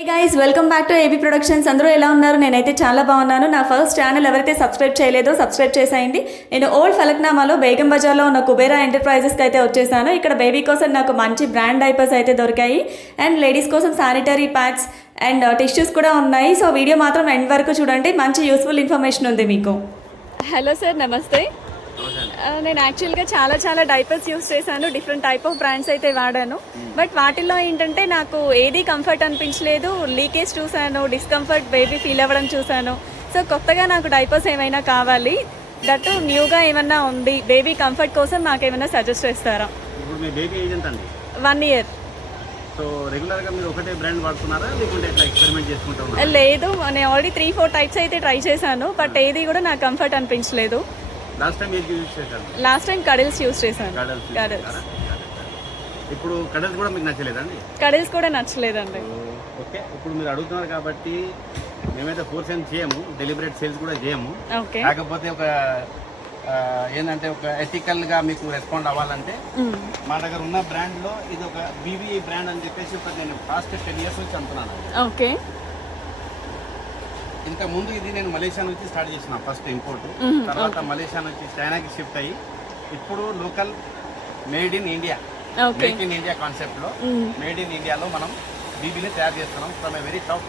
Hey guys welcome back to AB productions అందరూ ఎలా ఉన్నారు? నేనైతే చాలా బాగున్నాను. నా ఫస్ట్ ఛానల్ ఎవరైతే సబ్స్క్రైబ్ చేయలేదో సబ్స్క్రైబ్ చేసేయండి. నేను ఓల్డ్ ఫలక్నామాలో బేగం బజార్లో ఉన్న కుబేరా ఎంటర్ప్రైజెస్కి అయితే వచ్చేసాను. ఇక్కడ బేబీ కోసం నాకు మంచి బ్రాండ్ డైపర్స్ అయితే దొరికాయి. అండ్ లేడీస్ కోసం శానిటరీ ప్యాక్స్ అండ్ టిష్యూస్ కూడా ఉన్నాయి. సో వీడియో మాత్రం ఎండ్ వరకు చూడండి. మంచి యూస్ఫుల్ ఇన్ఫర్మేషన్ ఉంది మీకు. హలో సార్ నమస్తే. నేను యాక్చువల్గా చాలా చాలా డైపర్స్ యూస్ చేశాను. డిఫరెంట్ టైప్ ఆఫ్ బ్రాండ్స్ అయితే వాడాను. బట్ వాటిల్లో ఏంటంటే నాకు ఏది కంఫర్ట్ అనిపించలేదు. లీకేజ్ చూశాను డిస్కంఫర్ట్ బేబీ ఫీల్ అవ్వడం చూశాను. సో కొత్తగా నాకు డైపర్స్ ఏమైనా కావాలి దట్టు న్యూగా ఏమన్నా ఉంది బేబీ కంఫర్ట్ కోసం నాకు ఏమైనా సజెస్ట్ చేస్తారా? వన్ ఇయర్ లేదు నేను ఆల్రెడీ త్రీ ఫోర్ టైప్స్ అయితే ట్రై చేశాను. బట్ ఏది కూడా నాకు కంఫర్ట్ అనిపించలేదు. లాస్ట్ టైం ఏది యూజ్ చేశారు? లాస్ట్ టైం కడిల్స్ యూస్ చేశాను. Cuddles Cuddles? ఇప్పుడు కడల్స్ కూడా మీకు నచ్చలేదండి కడిల్స్ కూడా నచ్చలేదండి. ఓకే. ఇప్పుడు మీరు అడుగుతున్నారు కాబట్టి మేమైతే ఫోర్స్ ఏం చేయము డెలిబరేట్ సేల్స్ కూడా చేయము. ఓకే. కాకపోతే ఒక ఏంటంటే ఒక ఎథికల్గా మీకు రెస్పాండ్ అవ్వాలంటే మా దగ్గర ఉన్న బ్రాండ్లో ఇది ఒక బీవీ బ్రాండ్ అని చెప్పేసి ఒక నేను ఫాస్ట్ టెన్ ఇయర్స్ నుంచి అంటున్నాను ఓకే. ఇంత ముందు ఇది నేను మలేషియా నుంచి స్టార్ట్ చేసిన ఫస్ట్ ఇంపోర్ట్. తర్వాత మలేషియా నుంచి చైనాకి షిఫ్ట్ అయ్యి ఇప్పుడు local made in India. Okay. Make in India కాన్సెప్ట్లో మేడ్ ఇన్ ఇండియాలో మనం బీబీని తయారు చేస్తున్నాం from a very top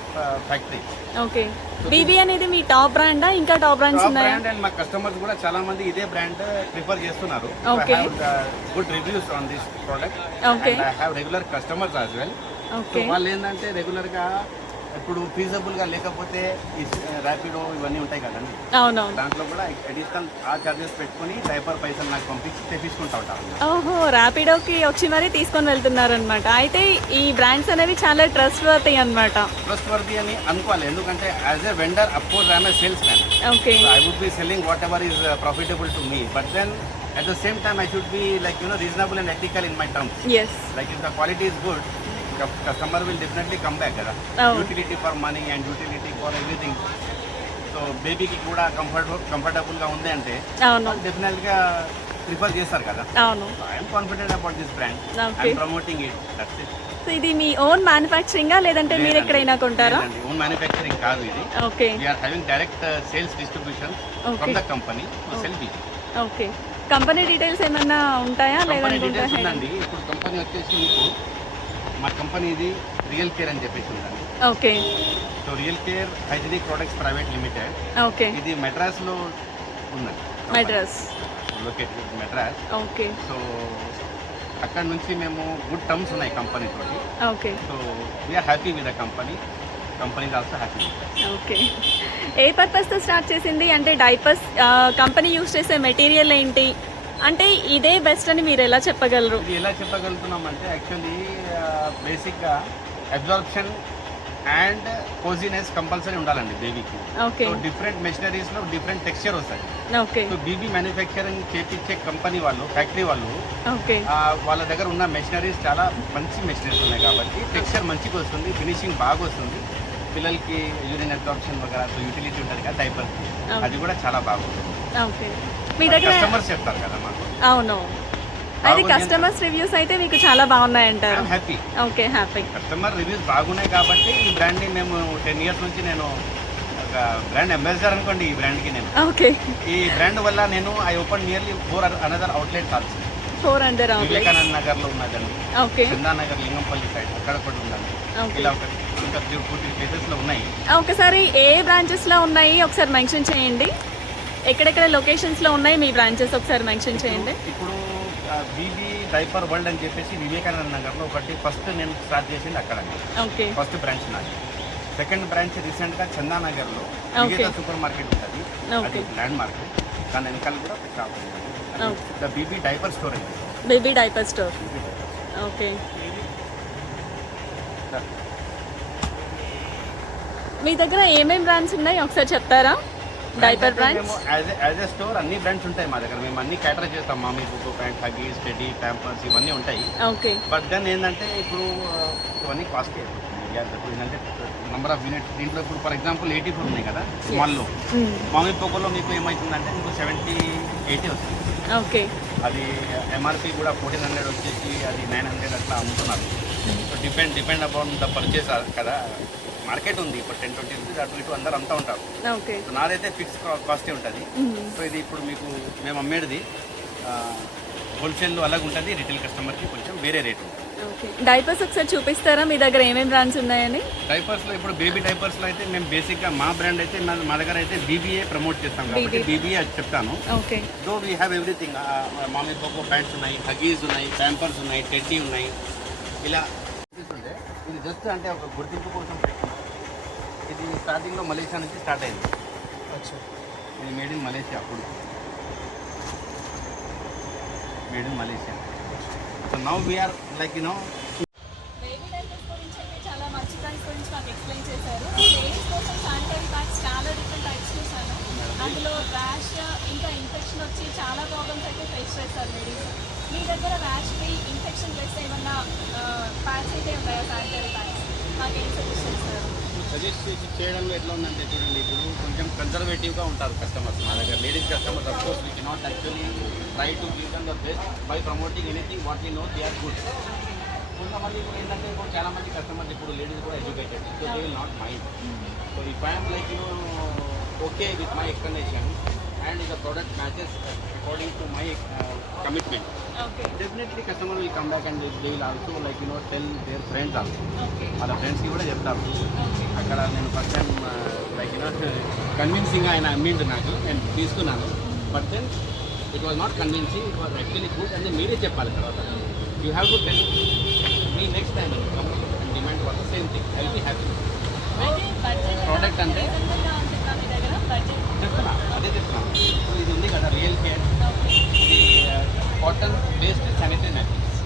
factory. Okay. BB అనేది మీ టాప్ బ్రాండా? ఇంకా టాప్ బ్రాండ్స్ ఉన్నాయా? బ్రాండ్ అండ్ మా కస్టమర్స్ కూడా చాలా మంది ఇదే బ్రాండ్ ప్రిఫర్ చేస్తున్నారు. Okay. Good reviews on this product Okay. I have regular customers as well okay. వాళ్ళు ఏంటంటే రెగ్యులర్గా ఇప్పుడు feasible గా లేకపోతే ఈ ర్యాపిడో ఇవన్నీ ఉంటాయి కదండి. అవునవును. దాంట్లో కూడా అడిషనల్ ఆ చార్జెస్ పెట్టుకుని డైపర్ పైసలు నాకు పంపించి తెప్పించుకుంటా ఉంటాను ఓహో ర్యాపిడోకి వచ్చి మరీ తీసుకొని వెళ్తున్నారు అనమాట అయితే ఈ బ్రాండ్స్ అనేవి చాలా ట్రస్ట్ వర్తీ అనమాట ట్రస్ట్ వర్ది అని అనుకోవాలి. ఎందుకంటే as a vendor of course I'm salesman okay I would be selling whatever is profitable to me but then at the same time I should be like you know reasonable and ethical in my terms yes like if the quality is good customer will definitely come back కదా? Oh. Utility for money and utility for everything so బేబీకి కూడా comfort కంఫర్టబుల్గా ఉంది అంటే అవును. డెఫినెట్గా prefer చేస్తారు కదా? అవును. I'm confident about this brand I'm promoting it that's it so ఇది మీ ఓన్ మ్యానుఫ్యాక్చరింగా లేదంటే మీరు ఎక్కడైనా కొంటారా? ఓన్ మ్యానుఫ్యాక్చరింగ్ కాదు ఇది. Okay we're having direct sales distribution from. The company sell B okay company details ఏమన్నా ఉంటాయా? ఉందండి. ఇప్పుడు కంపెనీ వచ్చేసి మీకు మా కంపెనీ ఇది రియల్ కేర్ అని చెప్పేసి ఉందండి. Okay. So Real Care Hygienic Products Private Limited okay. ఇది మెడ్రాస్లో ఉందండి. Madras. Located Madras. Okay. So అక్కడ నుంచి మేము గుడ్ టర్మ్స్ ఉన్నాయి కంపెనీ తోటి. Okay. So we're happy with the company company also happy okay. ఏ పర్పస్తో స్టార్ట్ చేసింది? అంటే డైపర్స్ కంపెనీ యూస్ చేసే మెటీరియల్ ఏంటి? అంటే ఇదే బెస్ట్ అని మీరు ఎలా చెప్పగలరు? ఇది ఎలా చెప్పగలుగుతున్నాం అంటే యాక్చువల్లీ బేసిక్గా అబ్జార్ప్షన్ అండ్ కోజినెస్ కంపల్సరీ ఉండాలండి బేబీకి ఓకే సో డిఫరెంట్ మెషినరీస్లో డిఫరెంట్ టెక్స్చర్ వస్తాయి. ఓకే సో బీబీ మ్యానుఫ్యాక్చరింగ్ చేపించే కంపెనీ వాళ్ళు ఫ్యాక్టరీ వాళ్ళు ఓకే వాళ్ళ దగ్గర ఉన్న మెషినరీస్ చాలా మంచి మెషినరీస్ ఉన్నాయి కాబట్టి టెక్స్చర్ మంచిగా వస్తుంది ఫినిషింగ్ బాగా వస్తుంది. పిల్లలకి యూరిన్ అబ్జార్ప్షన్ వగేరా సో యూటిలిటీ ఉంటుంది కదా డైపర్ అది కూడా చాలా బాగుంటుంది. ఓకే. మీ దగ్గర కస్టమర్స్ చెప్తారు కదా మాకు. అవును అయితే కస్టమర్స్ రివ్యూస్ అయితే మీకు చాలా బాగున్నాయంటారు. I'm happy okay happy customer reviews బాగున్నాయి కాబట్టి ఈ బ్రాండ్ని మేము టెన్ ఇయర్స్ నుంచి నేను ఒక బ్రాండ్ అంబాసిడర్ అనుకోండి ఈ బ్రాండ్కి నేను. ఓకే. ఈ బ్రాండ్ వల్ల నేను I open nearly four another outlet also four hundred outlet Vivekananda నగర్లో ఉన్నదండి. ఓకే. చందానగర్ లింగంపల్లి సైడ్ అక్కడ ఒకటి ఉందండి ఇలా ఒక ఇంకా త్రీ టూ త్రీ ప్లేసెస్లో ఉన్నాయి. ఒకసారి ఏ బ్రాంచెస్లో ఉన్నాయి ఒకసారి మెన్షన్ చేయండి. ఎక్కడెక్కడ లొకేషన్స్లో ఉన్నాయి మీ బ్రాంచెస్ ఒకసారి మెన్షన్ చేయండి. ఇప్పుడు బీబీ డైపర్ వరల్డ్ అని చెప్పేసి వివేకానంద నగర్లో ఒకటి ఫస్ట్ నేను స్టార్ట్ చేసింది అక్కడ. ఓకే ఫస్ట్ బ్రాంచ్ నాది. సెకండ్ బ్రాంచ్ రీసెంట్గా చందానగర్లో. విజేత సూపర్ మార్కెట్ ఉంటుంది. అది. ల్యాండ్ మార్కెట్ దాని వెనకాల కూడా shop BB diaper store baby diaper store okay మీ దగ్గర ఏమేం బ్రాండ్స్ ఉన్నాయి? ఒకసారి చెప్తారా? Diaper brands as a store అన్ని బ్రాండ్స్ ఉంటాయి మా దగ్గర. మేము అన్ని క్యాటర్ చేస్తాం. మామీ బుక్ ప్యాంట్ హగీ స్టడీ ప్యాంపర్స్ ఇవన్నీ ఉంటాయి. ఓకే బట్ దెన్ ఏంటంటే ఇప్పుడు ఆ, ఇవన్నీ కాస్ట్ ఇప్పుడు ఏంటంటే నెంబర్ ఆఫ్ యూనిట్ దీంట్లో ఇప్పుడు ఫర్ ఎగ్జాంపుల్ ఎయిటీ ఫోర్ ఉన్నాయి కదా స్మాల్లో మామీ పోకోలో మీకు ఏమవుతుందంటే మీకు సెవెంటీ ఎయిటీ వస్తుంది. ఓకే అది ఎంఆర్పి కూడా ఫోర్టీన్ హండ్రెడ్ వచ్చేసి అది నైన్ హండ్రెడ్ అట్లా అమ్ముతున్నారు. So depend depend upon the purchase కదా. మార్కెట్ ఉంది. ఇప్పుడు టెన్ ట్వంటీ రూపీస్ అటు ఇటు అందరూ అంతా ఉంటారు. ఓకే. సో నాదైతే ఫిక్స్ కాస్టే ఉంటుంది. సో ఇది ఇప్పుడు మీకు మేము అమ్మేది హోల్సేల్లో అలాగ ఉంటుంది. రిటైల్ కస్టమర్కి కొంచెం వేరే రేట్ ఉంటుంది. ఓకే. డైపర్స్ ఒకసారి చూపిస్తారా? మీ దగ్గర ఏమేమి బ్రాండ్స్ ఉన్నాయని? డైపర్స్లో ఇప్పుడు బేబీ డైపర్స్లో అయితే మేము బేసిక్గా మా బ్రాండ్ అయితే మా మా దగ్గర అయితే బీబీఏ ప్రమోట్ చేస్తాం కాబట్టి బీబీఏ అది చెప్తాను. Okay. So we have everything Mamy Poko pants ఉన్నాయి హగీస్ ఉన్నాయి ప్యాంపర్స్ ఉన్నాయి టెడ్డీ ఉన్నాయి. ఇలా చూస్తుంటే ఇది జస్ట్ అంటే ఒక గుర్తింపు కోసం ఇది స్టార్టింగ్లో మలేషియా నుంచి స్టార్ట్ అయింది. ఇది మేడ్ ఇన్ మలేషియా అప్పుడు. Made in Malaysia. So now we're like you know చాలా మంచి గురించి నాకు ఎక్స్ప్లెయిన్ చేశారు. లేడీస్ కోసం శానిటరీ ప్యాక్స్ చాలా డిఫరెంట్ టైప్స్ చూసాను అందులో ర్యాష్ ఇంకా ఇన్ఫెక్షన్ వచ్చి చాలా ప్రాబ్లమ్స్ అయితే ఫేస్ చేస్తారు లేడీస్ మీ దగ్గర ర్యాష్ ఫ్రీ ఇన్ఫెక్షన్ లెస్ ఏమన్నా ప్యాక్స్ అయితే ఉన్నాయా శానిటరీ ప్యాక్స్ మాకు ఏం సజెస్ట్ చేస్తారు సజెస్ట్ చేసి చేయడంలో ఎట్లా ఉందంటే చూడండి ఇప్పుడు కొంచెం కన్సర్వేటివ్గా ఉంటారు కస్టమర్స్ మా దగ్గర. Ladies customers of course we cannot actually try to give them the best by promoting anything what we know they are good కొంతమంది ఇప్పుడు ఏంటంటే ఇప్పుడు చాలా మంది కస్టమర్స్ ఇప్పుడు లేడీస్ కూడా educated so they will not mind so ఈ I'm like you okay with my explanation and the product matches according to my commitment definitely customer back and they will also like you know tell their friends also okay వాళ్ళ ఫ్రెండ్స్కి కూడా చెప్తారు అక్కడ నేను first time like you know convincing ఆయన అమ్మిండు నాకు నేను తీసుకున్నాను. But then it was not convincing it was actually good అని మీరే చెప్పాలి తర్వాత. You have to tell me next time and demand for the same thing I be happy Product అంటే? రీజనబుల్గా ఉంటుందా మీ దగ్గర బడ్జెట్ చెప్తున్నా అదే చెప్తున్నాను సో ఇది ఉంది కదా రియల్ కేర్ ఓకే ఇది cotton based sanitary napkins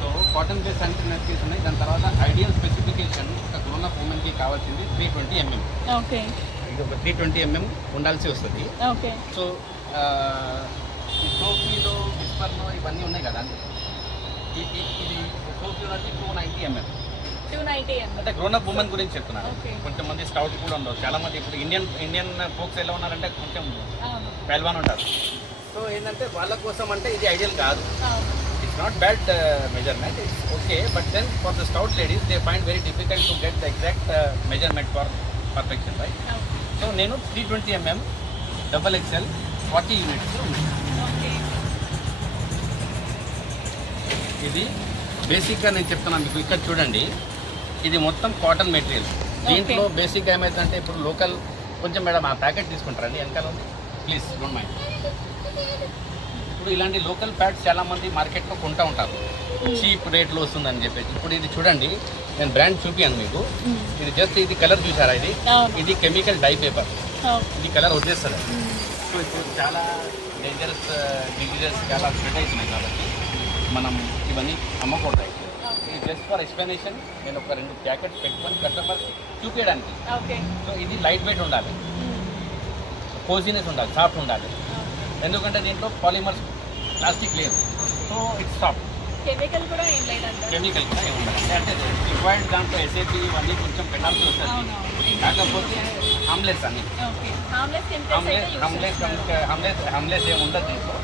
so cotton based sanitary napkins ఉన్నాయి. దాని తర్వాత ఐడియల్ స్పెసిఫికేషన్ ఒక గ్రోన్ అప్ ఉమెన్కి కావాల్సింది త్రీ ట్వంటీ ఎంఎం ఇది ఒక త్రీ ట్వంటీ ఎంఎం ఉండాల్సి వస్తుంది. సో సోఫీలో విస్పర్లో ఇవన్నీ ఉన్నాయి కదా. ఇది వచ్చి టూ నైంటీ ఎంఎం అంటే గ్రోన్ అప్ ఉమెన్ గురించి చెప్తున్నాను Okay. కొంచెం మంది స్టౌట్ కూడా ఉండవు చాలా మంది ఇప్పుడు ఇండియన్ ఇండియన్ ఫోక్స్ ఎలా ఉన్నారంటే కొంచెం పెల్వాన్ ఉంటారు. సో ఏంటంటే వాళ్ళ కోసం అంటే ఇది ఐడియల్ కాదు. It's not bad measurement it's okay but then for the stout ladies they find very difficult to get the exact measurement for perfection right so నేను three twenty MM double XL forty units ఇది బేసిక్గా నేను చెప్తున్నాను మీకు ఇక్కడ చూడండి. ఇది మొత్తం కాటన్ మెటీరియల్ దీంట్లో బేసిక్గా ఏమైందంటే ఇప్పుడు లోకల్ కొంచెం మేడం ఆ ప్యాకెట్ తీసుకుంటారండి వెనకాల ఉంది. ప్లీజ్ డోంట్ మైండ్ ఇప్పుడు ఇలాంటి లోకల్ ప్యాడ్స్ చాలా మంది మార్కెట్లో కొంటూ ఉంటారు. చీప్ రేట్లో వస్తుందని చెప్పేసి. ఇప్పుడు ఇది చూడండి నేను బ్రాండ్ చూపియాను మీకు. ఇది జస్ట్ ఇది కలర్ చూసారా ఇది? ఇది కెమికల్ డై పేపర్ ఇది కలర్ వదిలేస్తుంది సో ఇప్పుడు చాలా డేంజరస్ డిజీజెస్ చాలా స్ప్రెడ్ అవుతున్నాయి కాబట్టి మనం ఇవన్నీ అమ్మకూడదు. ఇది జస్ట్ ఫర్ ఎక్స్ప్లెనేషన్ నేను ఒక రెండు ప్యాకెట్స్ పెట్టుకొని కస్టమర్ చూపించడానికి సో ఇది లైట్ వెయిట్ ఉండాలి కోజినెస్ ఉండాలి సాఫ్ట్ ఉండాలి. ఎందుకంటే దీంట్లో పాలిమర్స్ ప్లాస్టిక్ లేదు సో ఇట్స్ సాఫ్ట్ కెమికల్ కూడా ఏం లేదంట కెమికల్ కూడా ఏమి ఉండాలి అంటే రిక్వైర్డ్ దాంట్లో ఎస్ఏపి ఇవన్నీ కొంచెం పెట్టాల్సి వస్తుంది కాకపోతే హామ్లెస్ అయితే హమ్లెస్ హమ్లెస్ హమ్లెస్ ఏమి ఉండదు దీంట్లో.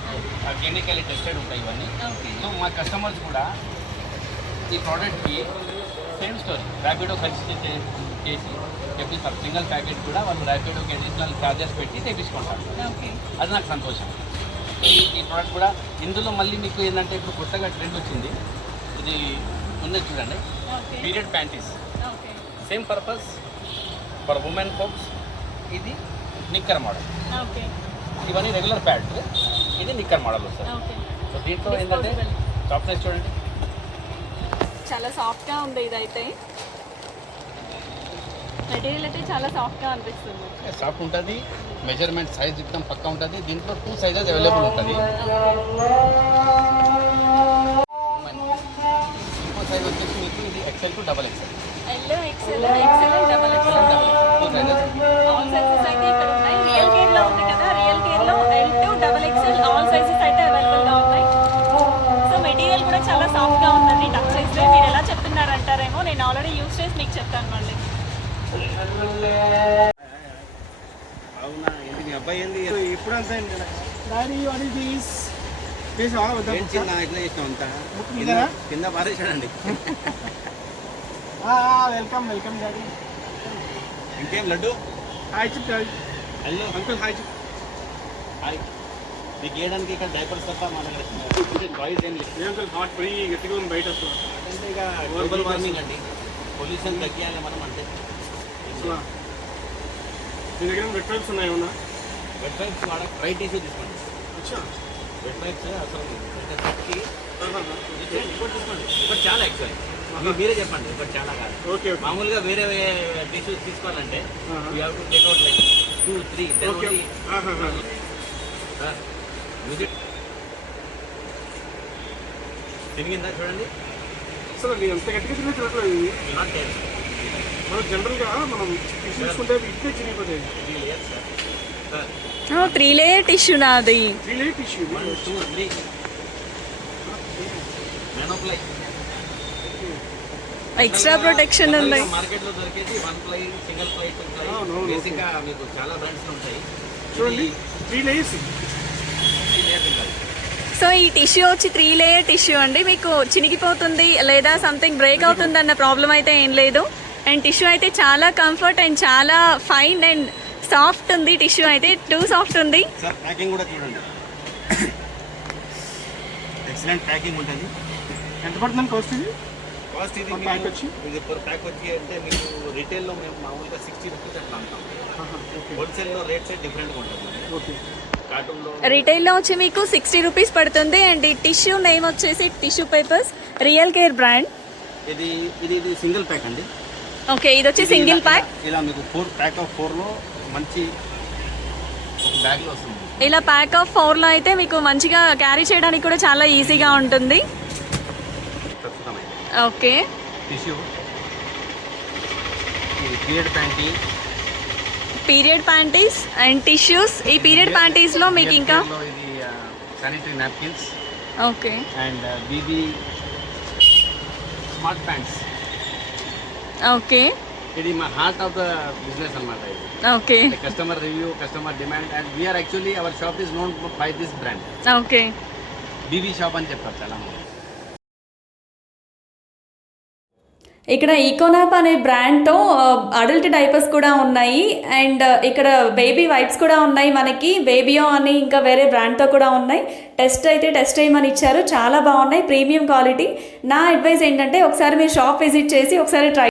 కెమికల్ టెస్టెడ్ ఉంటాయి ఇవన్నీ. సో మా కస్టమర్స్ కూడా ఈ ప్రోడక్ట్కి సేమ్ స్టోరీ. ర్యాపిడో కలిసి చేసి తెప్పిస్తారు సింగిల్ ప్యాకెట్ కూడా వాళ్ళు ర్యాపిడోకి అడిషనల్ ఛార్జెస్ పెట్టి తెప్పించుకుంటారు. ఓకే. అది నాకు సంతోషం. ఈ ప్రోడక్ట్ కూడా ఇందులో మళ్ళీ మీకు ఏంటంటే ఇప్పుడు కొత్తగా ట్రెండ్ వచ్చింది. ఇది ఉన్నది చూడండి. Period panties same purpose for women folks ఇది నిక్కర్ మోడల్ ఓకే. ఇవన్నీ రెగ్యులర్ ప్యాడ్ ఇది నిక్కర్ మోడల్ వస్తుంది. సో దీంట్లో ఏంటంటే సాఫ్ట్నెస్ చూడండి. చాలా సాఫ్ట్గా ఉంది ఇదైతే. మెటీరియల్ అయితే చాలా సాఫ్ట్గా అనిపిస్తుంది. సాఫ్ట్ ఉంటుంది మెజర్మెంట్ సైజ్ ఇద్దాం పక్కా ఉంటుంది దీంట్లో టూ సైజెస్ అవైలబుల్ ఉంటుంది. ఇంకో సైజ్ వచ్చేసి మీకు ఇది XL to double XL L XL XL already use చేసి మీకు చెప్తాను మళ్ళీ. అవునా? ఏంటి మీ అబ్బాయి ఏంది? ఇప్పుడు అంతే డాడీ వాట్ ఈస్ దిస్ చేసావా వద్దా. ఏం చిన్న ఇట్లా చేసినాం అంతా? ముక్కు కింద మీదనా? కింద పారేసాడండి వెల్కమ్ వెల్కమ్ డాడీ ఇంకేం లడ్డు? హాయ్ చెప్ డాడీ హలో. అంకుల్ హాయ్ చెప్ హాయ్ మీకు ఇక్కడ డైపర్స్ తప్ప మా దగ్గర బాయ్స్ ఏం లేదు. అంకుల్ హాట్ పడి గట్టిగా ఉంది బయట వస్తుంది అంటే ఇక గ్లోబల్ వార్మింగ్ అండి. పొల్యూషన్ తగ్గియాలి మనం అంటే. మీ దగ్గర వెట్ వైప్స్ ఉన్నాయి ఏమన్నా? వెబ్ వైప్స్ వాడ డ్రై టిష్యూ తీసుకోండి. వెబ్ వైప్స్ అసలు ఇంకోటి తీసుకోండి. చాలా యాక్చువల్లీ మీరు చెప్పండి ఒకటి చాలా కాదు. ఓకే మామూలుగా వేరే టిష్యూస్ తీసుకోవాలంటే. You have to take out like two three. Visit తిరిగిందా చూడండి. అసలు ఎంత గట్టిగా ఇది. మనం జనరల్గా మనం తీసుకుంటే ఇట్లే చిరిగిపోతాయి. త్రీ లేయర్ టిష్యూ నాది. Three layered tissue one two three mono ply extra protection ఉంది? మార్కెట్లో దొరికేది one ply single ply two బేసిక్గా మీకు చాలా బ్రాండ్స్ ఉంటాయి. చూడండి త్రీ లేయర్స్ సో ఈ టిష్యూ వచ్చి త్రీ లేయర్ టిష్యూ అండి. మీకు చినిగిపోతుంది లేదా సంథింగ్ బ్రేక్ అవుతుంది అన్న ప్రాబ్లం అయితే ఏం లేదు. అండ్ టిష్యూ అయితే చాలా కంఫర్ట్ అండ్ చాలా ఫైన్ అండ్ సాఫ్ట్ ఉంది. టిష్యూ అయితే టూ సాఫ్ట్ ఉంది. సార్ ప్యాకింగ్ కూడా చూడండి. ఎక్సలెంట్ ప్యాకింగ్ ఉంటుంది. ఎంత పడుతుందని కాస్ట్ ఇది? కాస్ట్ ఇది ఒక మీకు- pack వచ్చి? ఇది పర్ ప్యాక్ వచ్చి అంటే మీకు రిటైల్లో మేము మామూలుగా సిక్స్టీ రూపీస్ అట్లా అంటాం. ఓకే హోల్సేల్లో రేట్స్ డిఫరెంట్గా ఉంటుంది. ఓకే రిటైల్లో వచ్చి మీకు సిక్స్టీ రూపీస్ పడుతుంది అండ్ ఈ టిష్యూ నేమ్ వచ్చేసి tissue papers real care brand. ఇది ఇది ఇది సింగిల్ ప్యాక్ అండి. ఓకే ఇది వచ్చి సింగిల్ ప్యాక్. ఇలా మీకు ఫోర్ ప్యాక్ ఆఫ్ ఫోర్లో మంచి బ్యాగ్లో వస్తుంది. ఇలా ప్యాక్ ఆఫ్ ఫోర్లో అయితే మీకు మంచిగా క్యారీ చేయడానికి కూడా చాలా ఈజీగా ఉంటుంది. Okay. Tissue. Period panty. Period panties and tissues. ఈ పీరియడ్ ప్యాంటీస్లో మీకు ఇంకా? Sanitary napkins okay. And BB smart pants. Okay. ఇది మా హార్ట్ ఆఫ్ ద బిజినెస్ అనమాట ఇది. Okay. Customer review customer demand and we're actually our shop is known by this brand okay. BB shop అని చెప్తారు చాలా మంది. ఇక్కడ ఈకోనాప్ అనే బ్రాండ్తో అడల్ట్ డైపర్స్ కూడా ఉన్నాయి. అండ్ ఇక్కడ బేబీ వైప్స్ కూడా ఉన్నాయి మనకి. బేబియో అని ఇంకా వేరే బ్రాండ్తో కూడా ఉన్నాయి. టెస్ట్ అయితే టెస్ట్ చేయమని ఇచ్చారు. చాలా బాగున్నాయి. ప్రీమియం క్వాలిటీ నా అడ్వైస్ ఏంటంటే ఒకసారి మీరు షాప్ విజిట్ చేసి ఒకసారి ట్రై